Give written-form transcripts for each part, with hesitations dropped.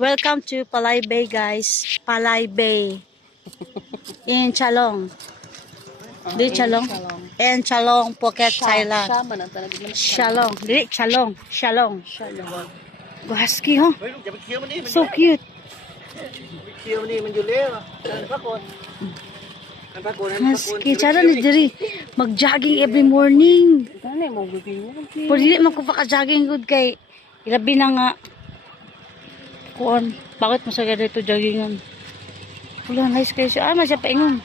Welcome to Palay Bay, guys. Palay Bay. In Chalong. Di Chalong? In Chalong, Phuket, Thailand. Chalong. Di Chalong. Chalong. Husky, huh? So cute. Husky. Chala ni diri. Mag-jogging every morning. Pero hindi man ko pa ka-jogging good kay ilabi na nga. Kuan, bakit mo sa gado ito joggingan? Wala, nice kayo siya. Masya paingon.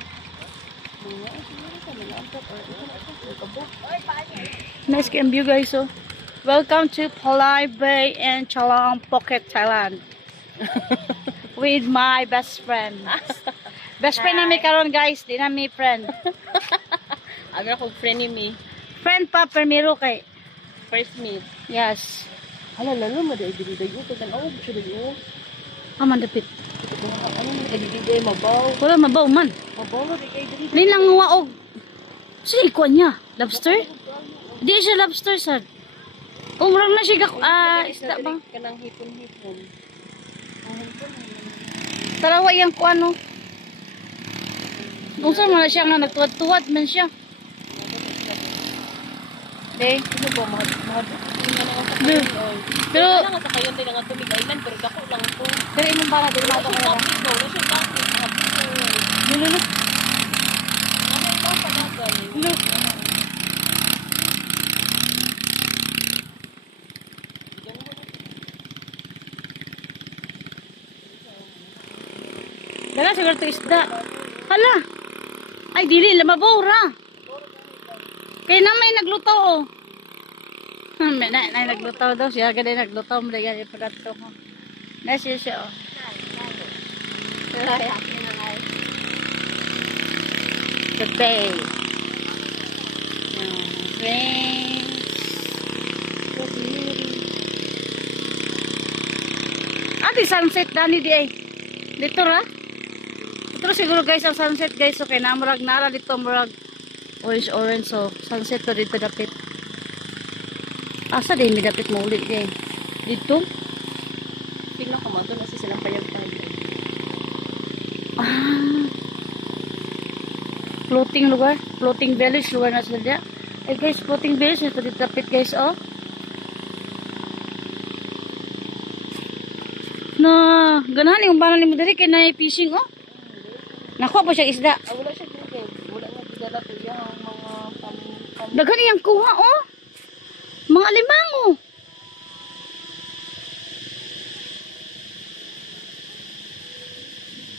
Nice kayo ang view, guys. So, welcome to Palay Bay and Chalong, Phuket, Thailand. With my best friend. Best friend na may karon, guys. Di na may friend. Aga ko friend ni me. Friend pa, primero kay. First meet. Yes. Hala, lalo mo dahil dili-dayo. Tag-awag siya dayo. Aman dapit. Ano mo dili-dayo mabaw. Wala, mabaw man. Mabaw mo dili dili. Nilang waog. Sino ikuan niya? Lobster? Di siya lobster, sir. Umrang na siya isda ba? Kanang hipon-hipon. Tarawa yung kuan, no? Unsa man na siya nga nagtuwad-tuwad man siya. Okay. Ano ba mga Pero lang sa kayo din nga tubig island pero dako lang to. pero imong para dili Wala ba siya ko. topic, wala siya topic. Lulu. Ano ba pa nagal? Look. Dala siguro to isda. Hala. Ay dili lamabaw ra. Kay na may nagluto oh. May na nagluto daw siya gaday nagluto mo dagan yung pagkato ko. Nice siya oh. The bay. Rain. Adi sunset dani di ay. Dito ra. Dito siguro guys ang sunset guys. Okay na murag nara dito murag orange so sunset to dito dapit. Asa din mi dapit mo uli di. Dito. Tingnan ko man to na silang payag-payag. Floating lugar, floating village lugar na sila. Eh guys, floating village ito dito dapit guys oh. Na, ganahan yung banan ni mo diri kay na fishing oh. Nakuha pa siya isda. Wala siya tubig. Wala nga didala to yung mga Daghan iyang kuha oh. Mga limango.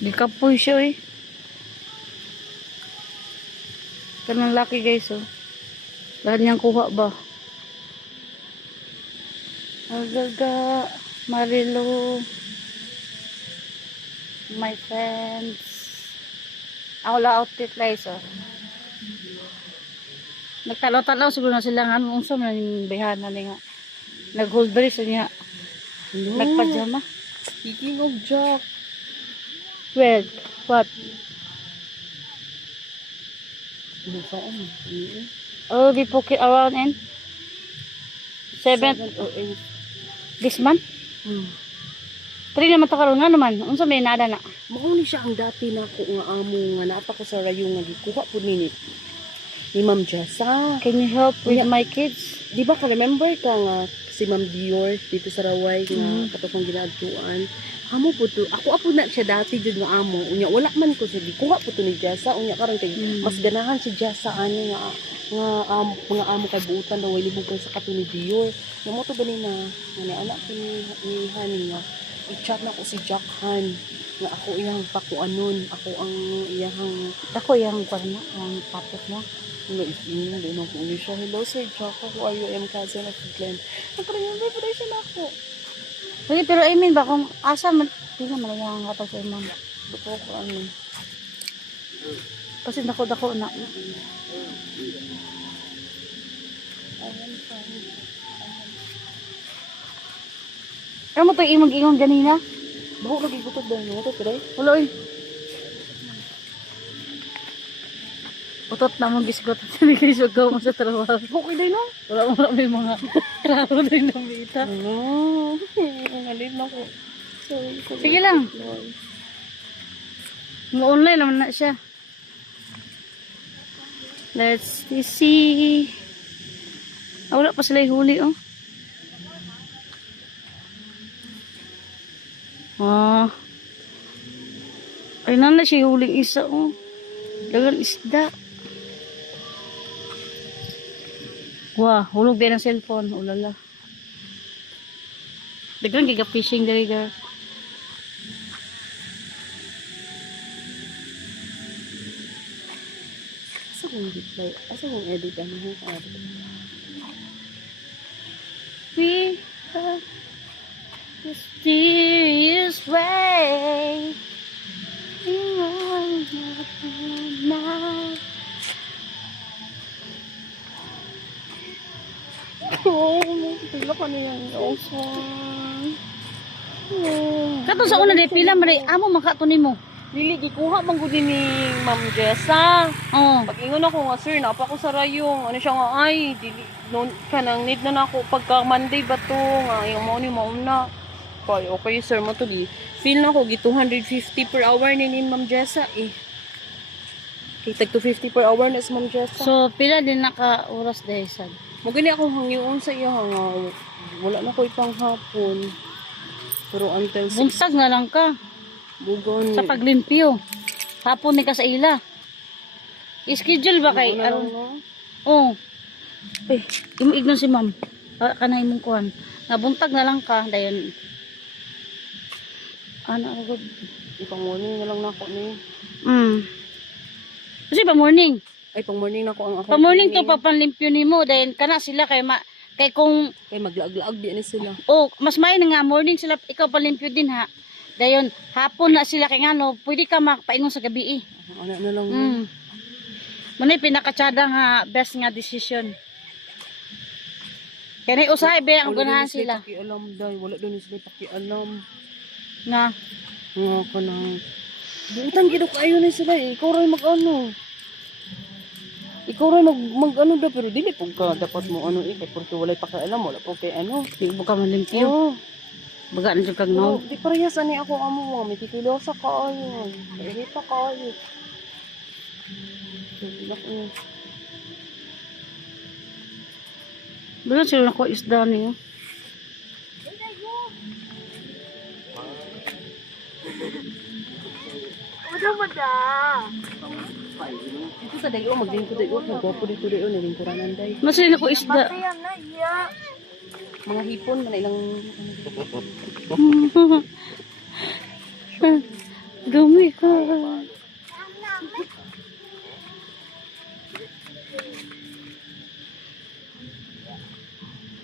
Di kapoy siya eh. Kanang laki guys oh. Daghan niyang kuha ba? Agaga, Marilo. My friends. Ako la outfit guys oh. Nagtalaw-talaw siguro na sila nga unsa man yung bihana ni nga. Nag-hold brace niya. Nagpajama. Speaking of Jack. Well, what? Ano pa Oh, we book it around in 7 or 8. this month? Pero naman ta karon nga naman. Unsa may nada na? Mauni siya ang dati na ko nga amo nga naapa ko sa rayo nga gikuha pud ni Ma'am Jessa. Can you help with my kids? Di ba ka remember ka nga si Ma'am Dior dito sa Raway nga katong ginaadtuan. Amo po to. Ako apo na siya dati jud nga amo. Unya wala man ko siya gikuha po to ni Jessa. Unya karon kay mas ganahan si Jessa ani nga mga amo kay buutan daw libog sa kato ni Dior. Namo to gani na anak ko ni Haning nga i-chat na ko si Jack Han nga ako iyang pakuanon, ako ang iyang Ako yung kwarna, ang tapos mo. nga din ako ni siya. Hello Sir Jack, ako are you? I am cousin of Glenn. Nag-remember pa rin siya na ako. Uy, pero I mean ba kung asa man di na malayang nga sa imong. Dito ko ano. Kasi dako na. Ano mo to imong ingon ganina? Bago lagi gutod ba nyo? Ito today? Wala eh. Utot na mong gisgot at hindi kayo siya mo sa trabaho. Okay din no? Wala mo na may mga trabaho din namita. Ano? Nalib na ko. Sige lang. Online naman na siya. Let's see. Ah, wala pa sila huli, oh. Ah. Ay, na siya huling isa, oh. Dagang isda. Wah, hulog din ang cellphone. Ulala. Dagang giga-fishing dari, girl. Asa kong reply? Asa kong edit? Ano yung edit? We have mysterious way. Pila ka na yan. Kato sa una day pila man amo makatunin mo. Dili, gikuha man ko din ni Ma'am Jessa. Oh. Pag-ingon ako nga, sir, napa ko sa rayong. Ano siya nga, ay, dili, noon ka nang need na ako. Pagka Monday ba to, nga, yung mo ni mauna. Okay, sir, mo to, feel na ko, 250 per hour ni Ma'am Jessa, eh. Okay, tag 250 per hour na si Ma'am Jessa. So pila din naka oras day sad. Magani ako hangyoon sa iya, nga, wala na ko ipang hapon. Pero until 6, Buntag na lang ka bugon. sa paglimpyo. Hapon ni ka sa ila. I-schedule ba kay aron? Oh. Eh, imo si ma'am. Kanay mong kuan. Nabuntag na lang ka dayon. Ano agad? Ipang morning na lang na ako ni. Kasi pa morning. Ay, pang morning na ako ang ako. Pa morning to papanlimpyo nimo dayon kana sila kay kay kung Kay maglaag-laag di ni sila. oh, mas may nga morning sila ikaw palimpyo din ha. Dayon hapon na sila kay ngano, pwede ka makapaingon sa gabi eh. Ano na lang. Manay pinakatsada nga best nga decision. Kani usahay ba ang ganahan sila? Pakialam day, wala doon sila pakialam. Nga Nga ka na. Butan gid kayo ni sila eh. Ikaw ray mag-ano. Ikaw ray mag-ano da pero dili pug ka dapat mo ano eh kay porque walay pakialam wala po kay ano. di mo ka malimpyo. Oo. Baga na jud kag No, no. di parehas ani ako amo mga may titulo sa kaayo. Irita kaayo. Dilak ni. Baga sila nako isda niyo. Ito sa dayo maglingkod dayo nagwapo dito dayo nilingkuranan day. Mas sila nako isda. Mga hipon man ilang Gumi ka.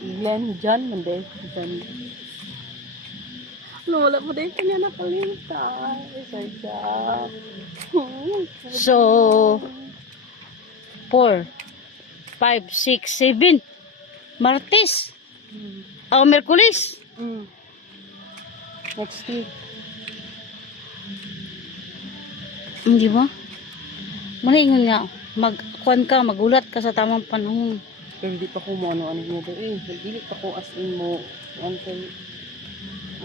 ilan dyan man day. Dyan. No, wala po din kanya napalintay. Sadya. So 4 5 6 7 Martes. Oh, Merkulis. Next week. Hindi ba? Malingon nga. Magkuan ka, magulat ka sa tamang panahon. Pero hindi pa ko mo ano mo ba eh. Hindi pa ko as in mo until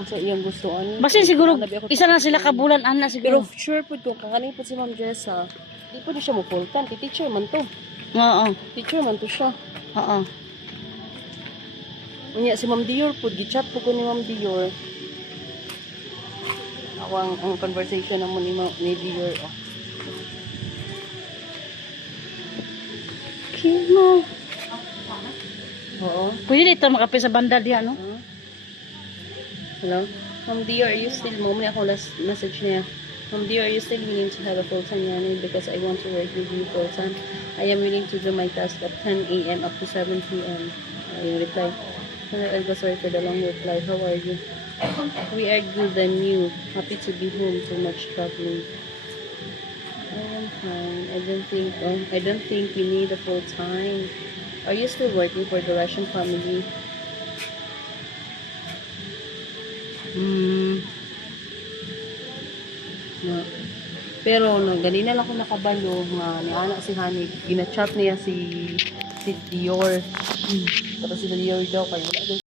sa iyang gustuan. Basta siguro, isa na sila kabulan, ana Pero siguro. sure po to, kakanin po si Ma'am Jessa. Di po di siya mo full time. Teacher man to. Oo. Teacher man to siya. Oo. Unya si Ma'am Dior po, gichat po ko ni Ma'am Dior. Ang conversation naman ni Dior. Oh. Kimo. Oo. Pwede dito makape sa banda diyan, no? Hello? Ma'am Dior, are you still, moment ako last message niya. Ma'am Dior, are you still willing to have a full-time nanny because I want to work with you full-time? I am willing to do my task at 10 a.m. up to 7 p.m. Yung reply. Hello, Elba, sorry for the long reply. How are you? We are good and you. Happy to be home. Too much traveling. I am fine. I don't think we need a full-time. Are you still working for the Russian family? No. Pero no, ganina lang ako nakabalo nga ni anak si Hani, gina-chat niya si Dior. Tapos si Dior daw kay wala